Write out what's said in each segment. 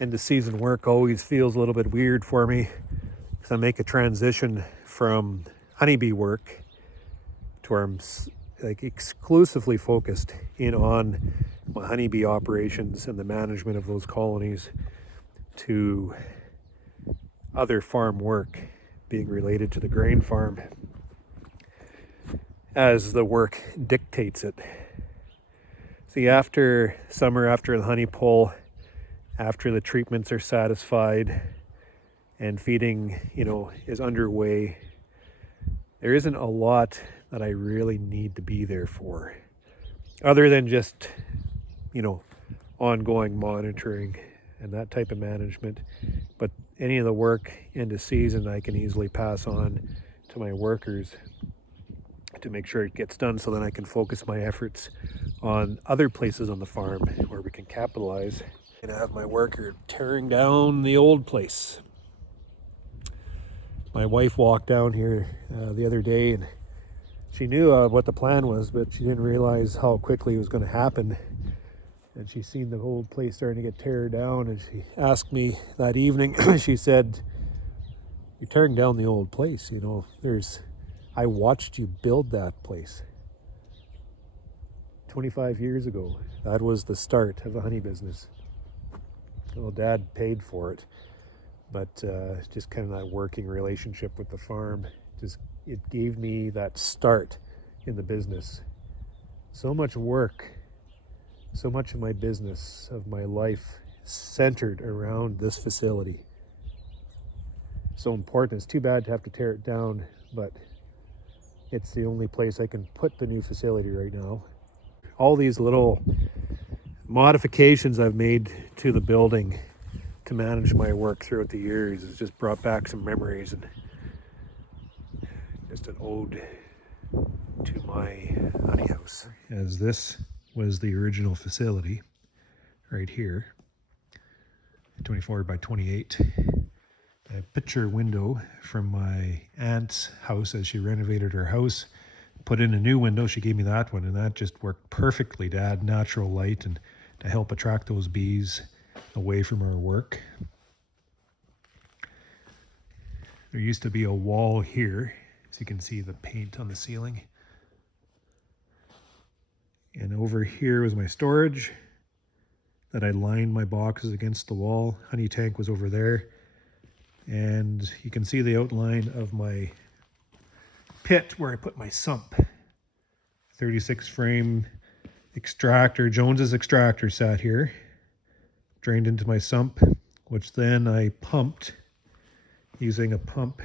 end of season work always feels a little bit weird for me because I make a transition from honeybee work to where I'm like exclusively focused in on my honeybee operations and the management of those colonies to other farm work being related to the grain farm as the work dictates it. See, after summer, after the honey pull, after the treatments are satisfied and feeding, is underway, there isn't a lot that I really need to be there for, other than just, ongoing monitoring and that type of management. But any of the work into season, I can easily pass on to my workers to make sure it gets done, so then I can focus my efforts on other places on the farm where we can capitalize. And I have my worker tearing down the old place. My wife walked down here the other day, and she knew what the plan was, but she didn't realize how quickly it was going to happen. And she seen the old place starting to get teared down, and she asked me that evening, she said, "You're tearing down the old place, I watched you build that place 25 years ago. That was the start of the honey business. Well, Dad paid for it, but just kind of that working relationship with the farm, it gave me that start in the business. So much work, so much of my business, of my life, centered around this facility. So important. It's too bad to have to tear it down, but it's the only place I can put the new facility right now. All these little modifications I've made to the building to manage my work throughout the years has just brought back some memories, and just an ode to my honey house. As this was the original facility right here, 24 by 28. A picture window from my aunt's house as she renovated her house. Put in a new window, she gave me that one, and that just worked perfectly to add natural light and to help attract those bees away from our work. There used to be a wall here, so you can see the paint on the ceiling. And over here was my storage that I lined my boxes against the wall. Honey tank was over there. And you can see the outline of my pit where I put my sump. 36 frame extractor, Jones's extractor sat here, drained into my sump, which then I pumped using a pump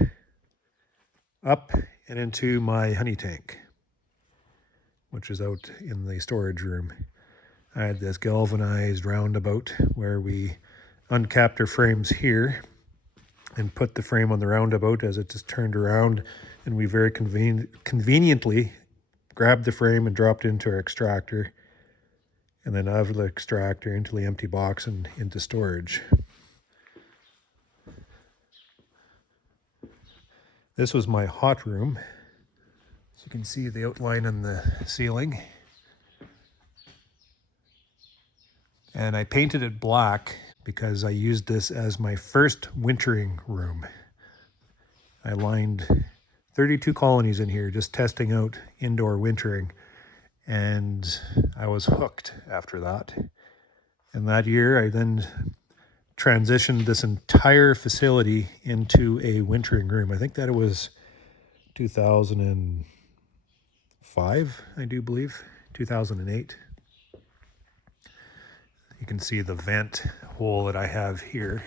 up and into my honey tank, which is out in the storage room. I had this galvanized roundabout where we uncapped our frames here and put the frame on the roundabout as it just turned around, and we very conveniently grabbed the frame and dropped it into our extractor, and then out of the extractor into the empty box and into storage. This was my hot room. So you can see the outline on the ceiling. And I painted it black because I used this as my first wintering room. I lined 32 colonies in here just testing out indoor wintering, and I was hooked after that. And that year I then transitioned this entire facility into a wintering room. I think that it was 2005, I do believe, 2008. You can see the vent hole that I have here.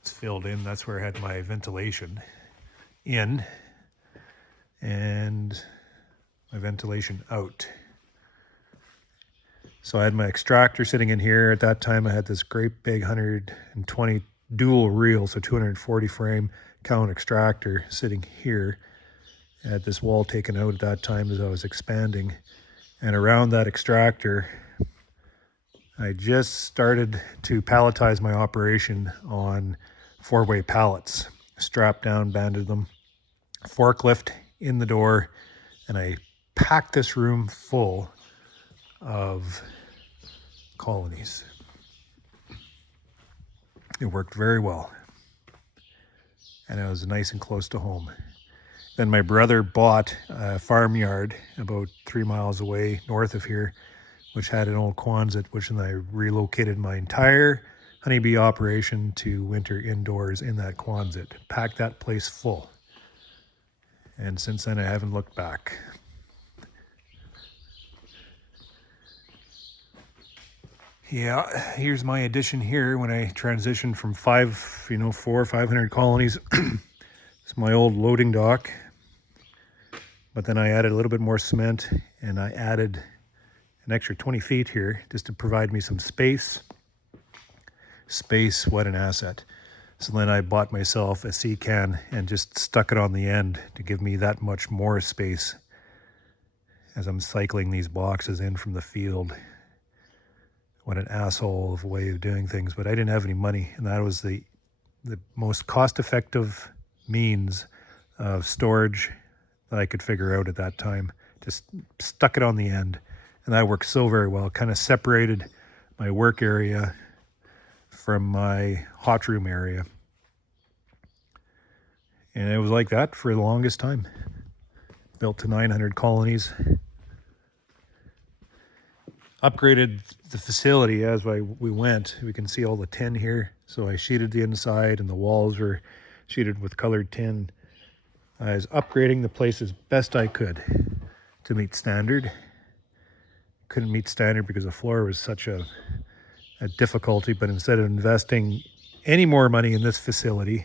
It's filled in. That's where I had my ventilation in and my ventilation out. So I had my extractor sitting in here. At that time I had this great big 120 dual reel, so 240 frame count extractor sitting here. I had this wall taken out at that time as I was expanding. And around that extractor, I just started to palletize my operation on 4-way pallets. Strapped down, banded them, forklift in the door, and I packed this room full of colonies. It worked very well. And it was nice and close to home. Then my brother bought a farmyard about 3 miles away north of here, which had an old Quonset, which then I relocated my entire honeybee operation to winter indoors in that Quonset. Packed that place full. And since then I haven't looked back. Yeah, here's my addition here when I transitioned from 400 or 500 colonies. It's my old loading dock. But then I added a little bit more cement and I added an extra 20 feet here just to provide me some space. Space, what an asset. So then I bought myself a sea can and just stuck it on the end to give me that much more space as I'm cycling these boxes in from the field. What an asshole of a way of doing things, but I didn't have any money, and that was the most cost-effective means of storage that I could figure out at that time. Just stuck it on the end, and that worked so very well. Kind of separated my work area from my hot room area. And it was like that for the longest time. Built to 900 colonies. Upgraded the facility as we went. We can see all the tin here. So I sheeted the inside and the walls were sheeted with colored tin. I was upgrading the place as best I could to meet standard. Couldn't meet standard because the floor was such a difficulty, but instead of investing any more money in this facility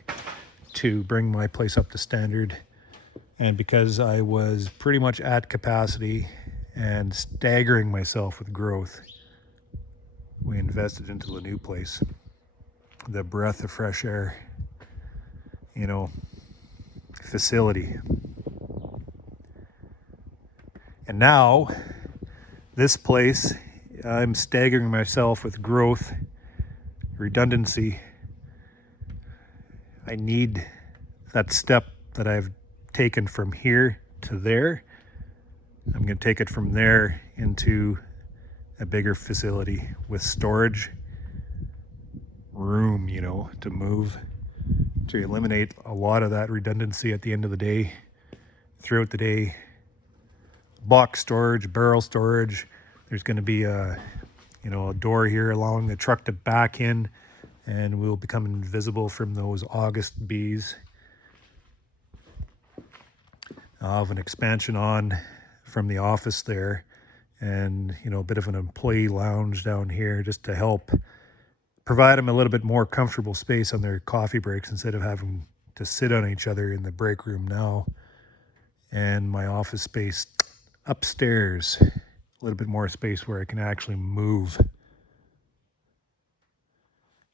to bring my place up to standard, and because I was pretty much at capacity and staggering myself with growth, we invested into the new place. The breath of fresh air, facility. And now, this place, I'm staggering myself with growth, redundancy. I need that step that I've taken from here to there. I'm going to take it from there into a bigger facility with storage room, to move, to eliminate a lot of that redundancy at the end of the day, throughout the day. Box storage, barrel storage. There's going to be a door here allowing the truck to back in, and we'll become invisible from those August bees. I'll have an expansion on from the office there, and a bit of an employee lounge down here just to help provide them a little bit more comfortable space on their coffee breaks instead of having to sit on each other in the break room now. And my office space upstairs, a little bit more space where I can actually move.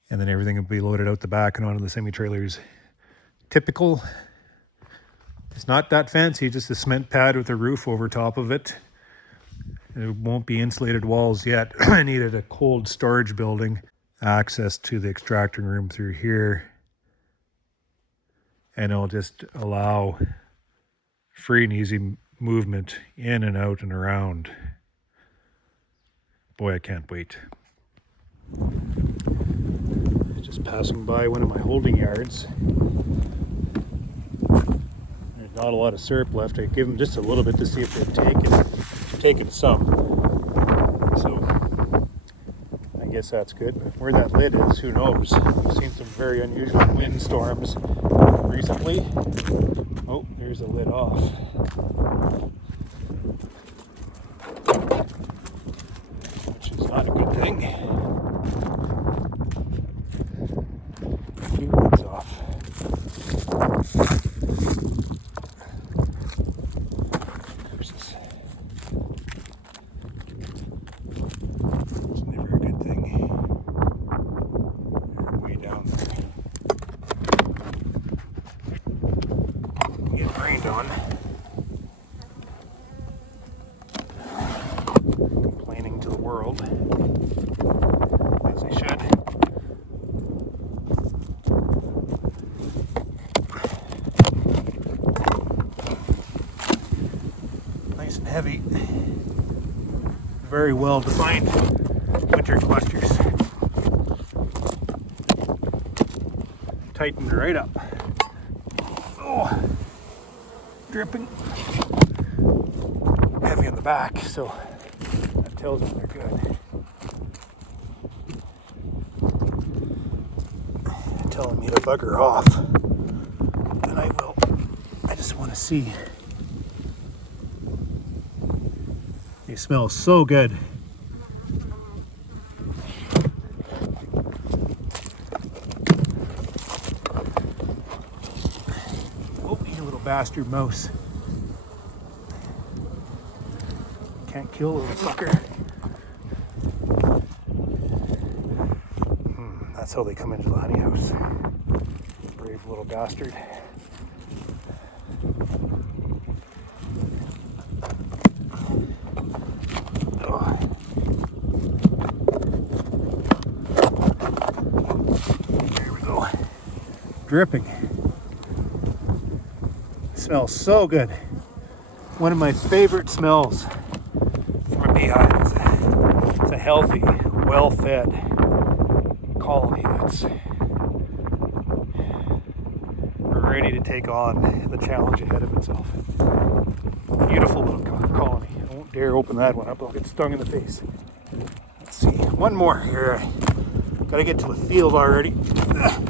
And then everything will be loaded out the back and onto the semi-trailers. Typical. It's not that fancy, just a cement pad with a roof over top of it. It won't be insulated walls yet. I needed a cold storage building, access to the extracting room through here. And it'll just allow free and easy movement in and out and around. Boy, I can't wait. Just passing by one of my holding yards. There's not a lot of syrup left. I give them just a little bit to see if they've taken some. So I guess that's good. But where that lid is, who knows? We've seen some very unusual wind storms recently. Oh, there's the lid off. Which is not a good thing. Two lids off. There's this. It's never a good thing. They're way down there. Getting rained on. Complaining to the world, as they should. Nice and heavy. Very well defined winter clusters. tightened right up. Oh, dripping. Heavy on the back, so that tells me they're good. Telling me to bugger off, and I will. I just want to see. They smell so good. Oh, you little bastard mouse. Can't kill a little fucker. That's how they come into the honey house. Brave little bastard. Oh. There we go. Dripping. It smells so good. One of my favorite smells from a beehive is it's a healthy, well-fed colony that's ready to take on the challenge ahead of itself. Beautiful little colony. I won't dare open that one up, I'll get stung in the face. Let's see, one more here. Gotta get to the field already.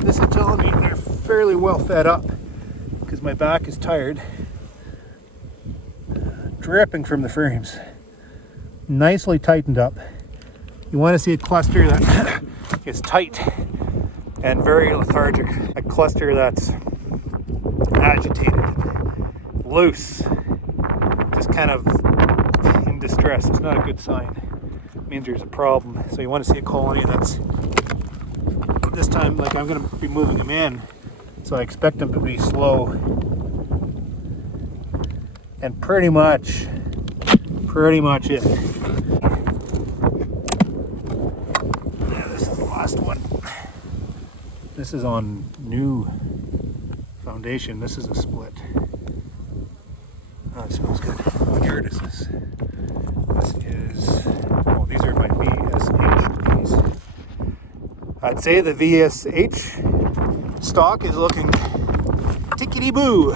This is telling me they're fairly well fed up because my back is tired. Dripping from the frames. Nicely tightened up. You want to see a cluster that is tight and very lethargic. A cluster that's agitated, loose, just kind of in distress. It's not a good sign. It means there's a problem. So you want to see a colony that's, this time, like I'm going to be moving them in, so I expect them to be slow. And pretty much it. Last one. This is on new foundation. This is a split. Oh, it smells good. Oh, here it is. This is, oh, these are my VSH. I'd say the VSH stock is looking tickety-boo.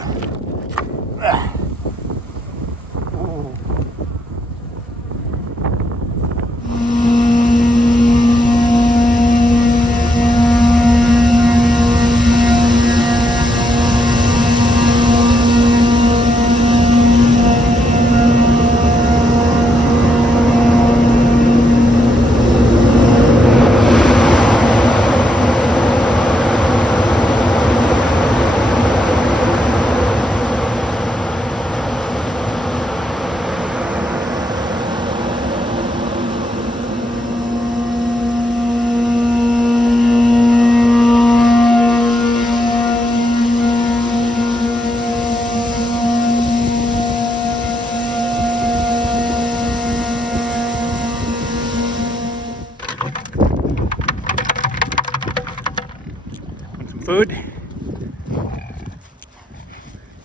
Food.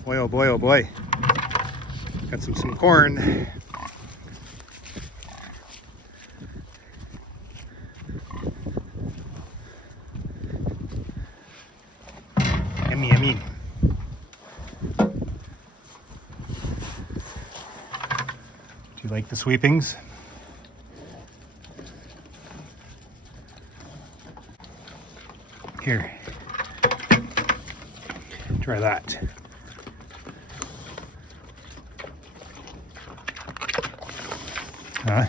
Boy, oh boy, oh boy. Got some corn. Yummy, yummy. Do you like the sweepings? Here. Try that. Huh?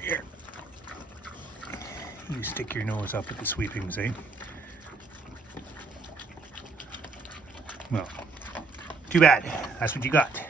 Here. You stick your nose up at the sweepings, eh? Well, too bad. That's what you got.